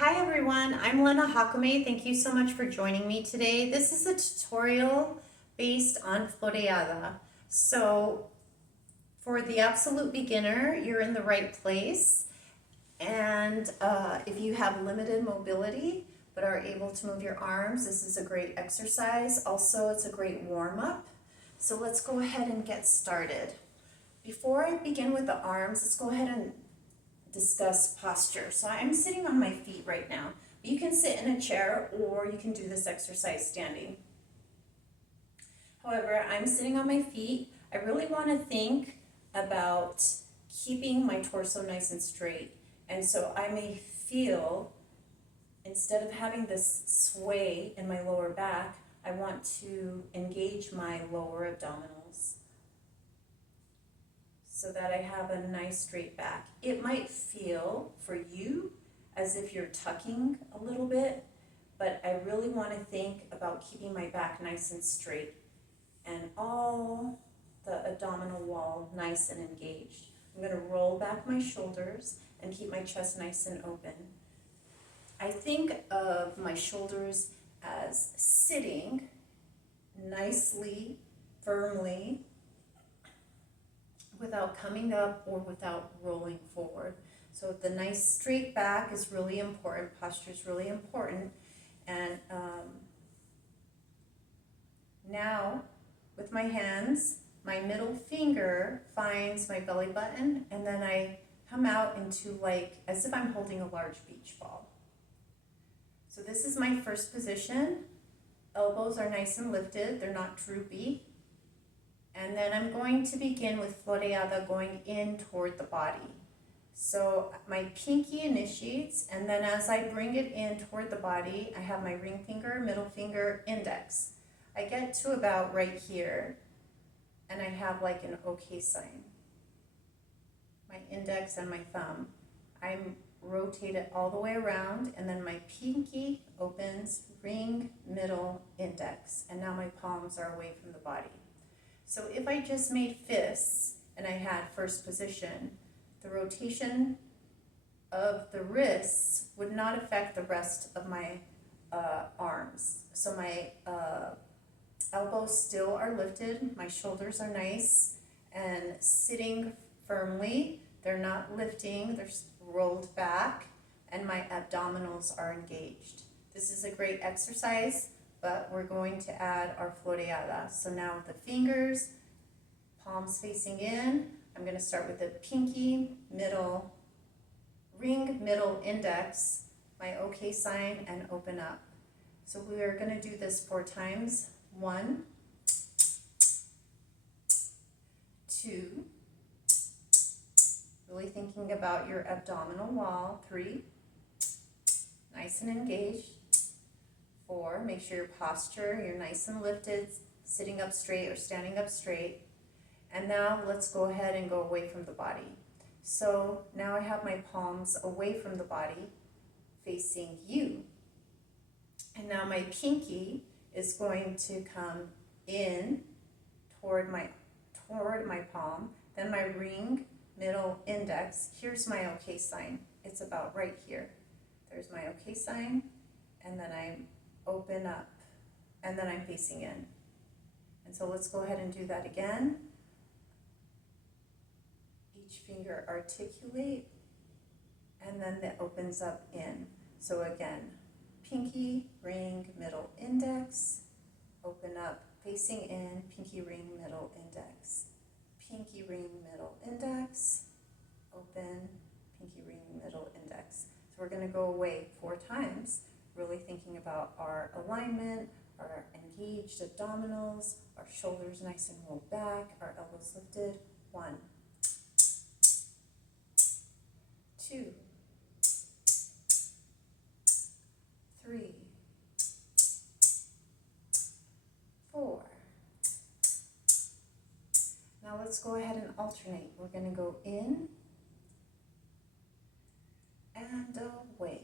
Hi everyone, I'm Lena Hakame. Thank you so much for joining me today. This is a tutorial based on Floreada. So for the absolute beginner, you're in the right place. And if you have limited mobility but are able to move your arms, this is a great exercise. Also, it's a great warm-up. So let's go ahead and get started. Before I begin with the arms, let's go ahead and discuss posture. So I'm sitting on my feet right now. You can sit in a chair or you can do this exercise standing. However, I'm sitting on my feet. I really want to think about keeping my torso nice and straight. And so I may feel, instead of having this sway in my lower back, I want to engage my lower abdominals so that I have a nice straight back. It might feel for you as if you're tucking a little bit, but I really want to think about keeping my back nice and straight and all the abdominal wall nice and engaged. I'm going to roll back my shoulders and keep my chest nice and open. I think of my shoulders as sitting nicely, firmly, without coming up or without rolling forward. So the nice straight back is really important. Posture is really important. And now with my hands, my middle finger finds my belly button, and then I come out into like as if I'm holding a large beach ball. So this is my first position. Elbows are nice and lifted, they're not droopy. And then I'm going to begin with Floreada, going in toward the body. So my pinky initiates, and then as I bring it in toward the body, I have my ring finger, middle finger, index. I get to about right here, and I have like an OK sign. My index and my thumb. I'm rotated all the way around, and then my pinky opens, ring, middle, index. And now my palms are away from the body. So if I just made fists and I had first position, the rotation of the wrists would not affect the rest of my arms. So my elbows still are lifted, my shoulders are nice and sitting firmly. They're not lifting, they're rolled back, and my abdominals are engaged. This is a great exercise, but we're going to add our Floreada. So now with the fingers, palms facing in, I'm going to start with the pinky, middle, ring, middle, index, my OK sign, and open up. So we are going to do this 4 times. 1, 2, really thinking about your abdominal wall. 3, nice and engaged. 4, make sure your posture, you're nice and lifted, sitting up straight or standing up straight. And now let's go ahead and go away from the body. So now I have my palms away from the body, facing you. And now my pinky is going to come in toward my palm, then my ring, middle, index. Here's my OK sign. It's about right here. There's my OK sign, and then I open up, and then I'm facing in. And so let's go ahead and do that again. Each finger articulate, and then that opens up in. So again, pinky, ring, middle, index, open up, facing in, pinky, ring, middle, index. Pinky, ring, middle, index, open, pinky, ring, middle, index. So we're going to go away 4 times, really thinking about our alignment, our engaged abdominals, our shoulders nice and rolled back, our elbows lifted. 1, 2, 3, 4. Now let's go ahead and alternate. We're going to go in and away.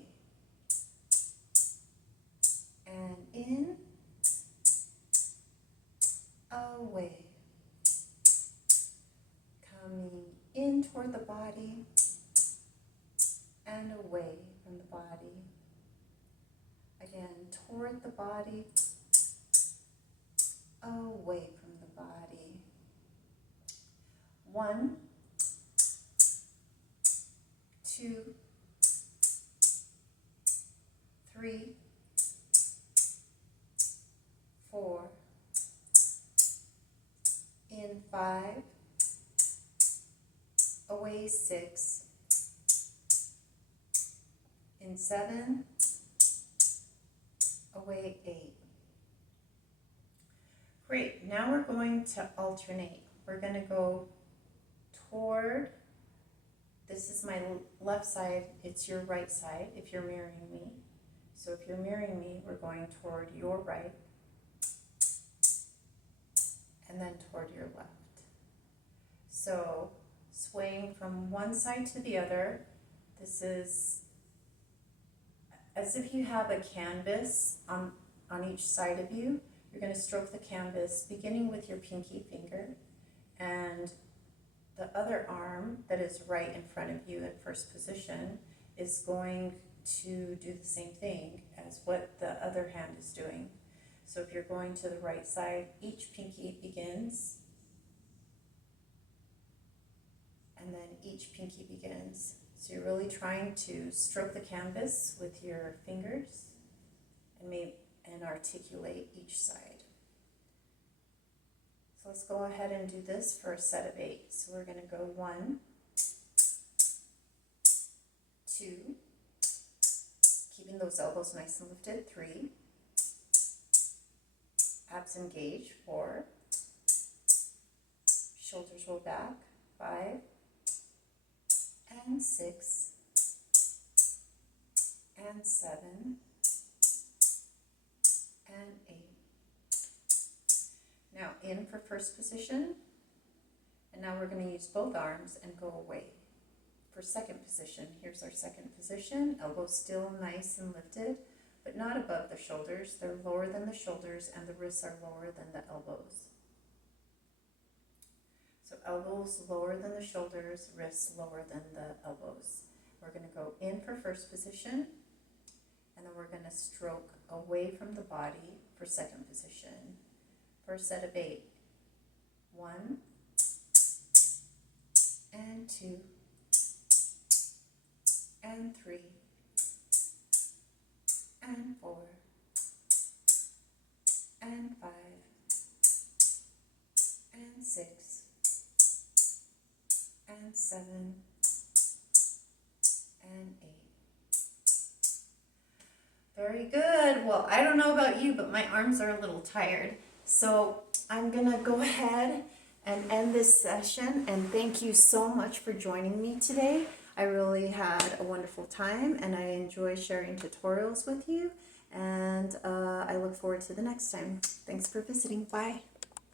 And in, away. Coming in toward the body and away from the body. toward the body, away from the body. 1, 2, 3, 4, in 5, away 6, in 7, away 8. Great, now we're going to alternate. We're going to go toward, this is my left side, it's your right side if you're mirroring me. So if you're mirroring me, we're going toward your right and then toward your left. So swaying from one side to the other, this is as if you have a canvas on each side of you. You're going to stroke the canvas beginning with your pinky finger, and the other arm that is right in front of you in first position is going to do the same thing as what the other hand is doing. So if you're going to the right side, each pinky begins, and then each pinky begins. So you're really trying to stroke the canvas with your fingers and articulate each side. So let's go ahead and do this for a set of 8. So we're going to go 1, 2, keeping those elbows nice and lifted, 3, abs engaged, 4, shoulders roll back, 5, and 6, and 7, and 8. Now in for first position, and now we're going to use both arms and go away. For second position, here's our second position, elbows still nice and lifted, but not above the shoulders. They're lower than the shoulders, and the wrists are lower than the elbows. So elbows lower than the shoulders, wrists lower than the elbows. We're going to go in for first position, and then we're going to stroke away from the body for second position. For a set of 8. 1, and 2, and 3, and 4, and 5, and 6, and 7, and 8. Very good. Well, I don't know about you, but my arms are a little tired. So I'm going to go ahead and end this session, and thank you so much for joining me today. I really had a wonderful time, and I enjoy sharing tutorials with you, and I look forward to the next time. Thanks for visiting. Bye.